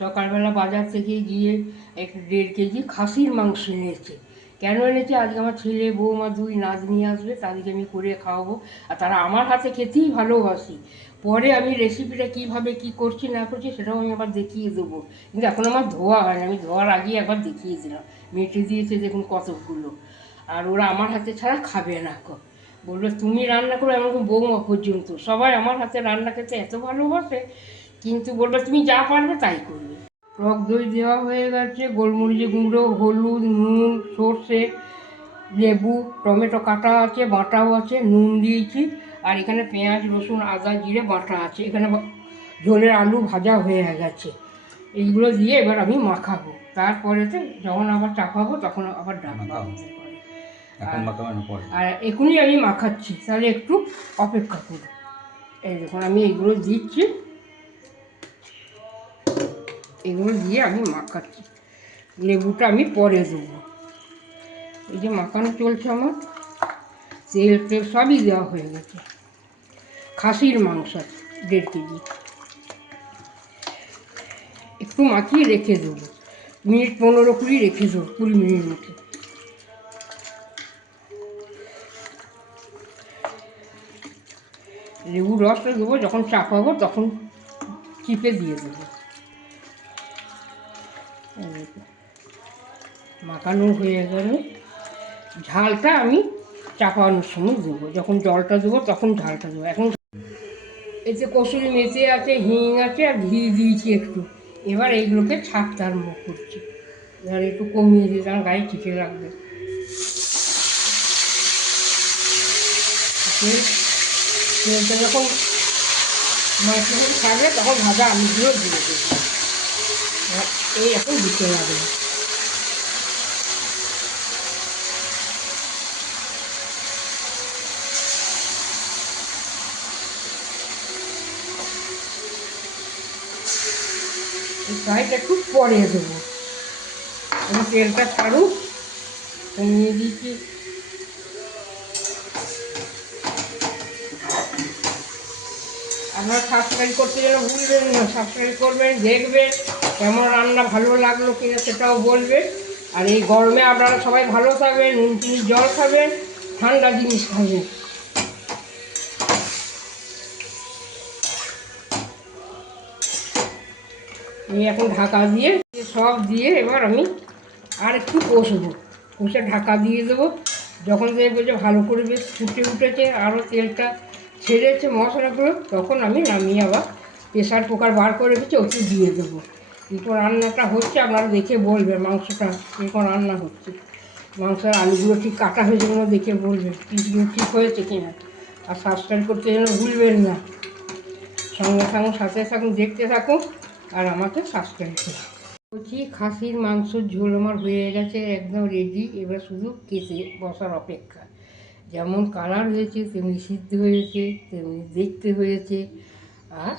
সকালবেলা বাজার থেকে গিয়ে 1.5 কেজি খাসির মাংস এনেছে। কেন এনেছে? আজকে আমার ছেলে, বৌমা, 2 নাতনি আসবে, তাদেরকে আমি করে খাওয়াবো। আর তারা আমার হাতে খেতেই ভালোবাসি। পরে আমি রেসিপিটা কীভাবে কী করছি না করছি সেটাও আমি আবার দেখিয়ে দেবো। কিন্তু এখন আমার ধোয়া হয়নি, আমি ধোয়ার আগেই একবার দেখিয়ে দিলাম। মেটে দিয়েছে দেখুন কতগুলো। আর ওরা আমার হাতে ছাড়া খাবে না। বললো তুমি রান্না করো, এমন বৌমা পর্যন্ত সবাই আমার হাতে রান্না খেতে এত ভালোবাসে। কিন্তু বললো তুমি যা পারবে তাই করবে। টক দই দেওয়া হয়ে গেছে, গোলমরিচের গুঁড়ো, হলুদ, নুন, সর্ষে, লেবু, টমেটো কাটা আছে, বাটাও আছে, নুন দিয়েছি। আর এখানে পেঁয়াজ, রসুন, আদা, জিরে বাটা আছে। এখানে ঝোলের আলু ভাজা হয়ে গেছে। এইগুলো দিয়ে এবার আমি মাখাবো। তারপরেতে যখন আবার চাপাবো তখন আবার ডাকবো। আর এখনই আমি মাখাচ্ছি, তাহলে একটু অপেক্ষা করুন। এই দেখুন আমি এইগুলো দিচ্ছি, এগুলো দিয়ে আমি মাখাচ্ছি। লেবুটা আমি পরে দেবো। এই যে মাখানো চলছে আমার, তেল সবই দেওয়া হয়ে গেছে। খাসির মাংস 1.5 কেজি। একটু মাখিয়ে রেখে দেবো, 15-20 রেখে দেবো, 20 মিনিট মতো। লেবুর রসটা দেবো, যখন চাপাবো তখন চিপে দিয়ে দেবো। মাখানো হয়ে গেলে ঝালটা আমি চাপানোর সময় দেবো, যখন জলটা দেবো তখন ঝালটা দেবো। এখন এতে কসুরি মেথি আছে, হিং আছে, আর ঘি দিয়েছি একটু। এবার এইগুলোকে ছাড়তে আরম্ভ করছি। এবার একটু কমিয়ে দিয়ে কারণ গায়ে চিঠে রাখবে। তেলটা যখন মাংসগুলো থাকবে তখন ভাজা আলুগুলো দিয়ে দেবো। এই এখন দিতে লাগবে। এই ফ্রাইটা একটু পরে দেবো, আমি তেলটা ছাড়ুক। কমিয়ে দিচ্ছি। আপনারা সাবস্ক্রাইব করতে যেন ভুলবেন না, সাবস্ক্রাইব করবেন, দেখবেন কেমন রান্না ভালো লাগলো কিনা সেটাও বলবেন। আর এই গরমে আপনারা সবাই ভালো থাকবেন, নুন চিনি জল খাবেন, ঠান্ডা জিনিস খাবেন। আমি এখন ঢাকা দিয়ে সব দিয়ে এবার আমি আর একটু কষবো, কষে ঢাকা দিয়ে দেবো। যখন দেখবো যে ভালো করে বেশ ফুটে উঠেছে, আরও তেলটা ছেড়েছে মশলাগুলো, তখন আমি নামিয়ে আবার প্রেশার কুকার বার করে রেখেছি, ওকে দিয়ে দেবো। এরপর রান্নাটা হচ্ছে, আপনারা দেখে বলবেন মাংসটা এরকম রান্না হচ্ছে। মাংসের আলুগুলো ঠিক কাটা হয়েছে কিনা দেখে বলবেন, পিসগুলো ঠিক হয়েছে কিনা। আর সাবস্ক্রাইব করতে যেন ভুলবেন না। সঙ্গে থাকুন, সাথে থাকুন, দেখতে থাকুন, আর আমাকে সাবস্ক্রাইব করুন। বলছি খাসির মাংসর ঝোল আমার হয়ে গেছে, একদম রেডি। এবার শুধু কেটে বসার অপেক্ষা। যেমন কালার হয়েছে তেমনি সিদ্ধ হয়েছে, তেমনি দেখতে হয়েছে। আর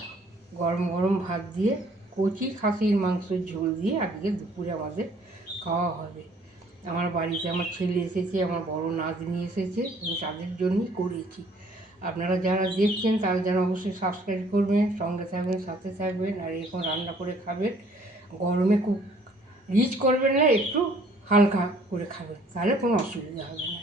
গরম গরম ভাত দিয়ে কচি খাসির মাংসের ঝোল দিয়ে আজকে দুপুরে আমাদের খাওয়া হবে। আমার বাড়িতে আমার ছেলে এসেছে, আমার বড় নাতনি এসেছে, আমি তাদের জন্যই করেছি। আপনারা যারা দেখছেন তারা যেন অবশ্যই সাবস্ক্রাইব করবেন, সঙ্গে থাকবেন, সাথে থাকবেন, আর এরকম রান্না করে খাবেন। গরমে খুব রিচ করবেন না, একটু হালকা করে খাবেন, তাহলে কোনো অসুবিধা হবে না।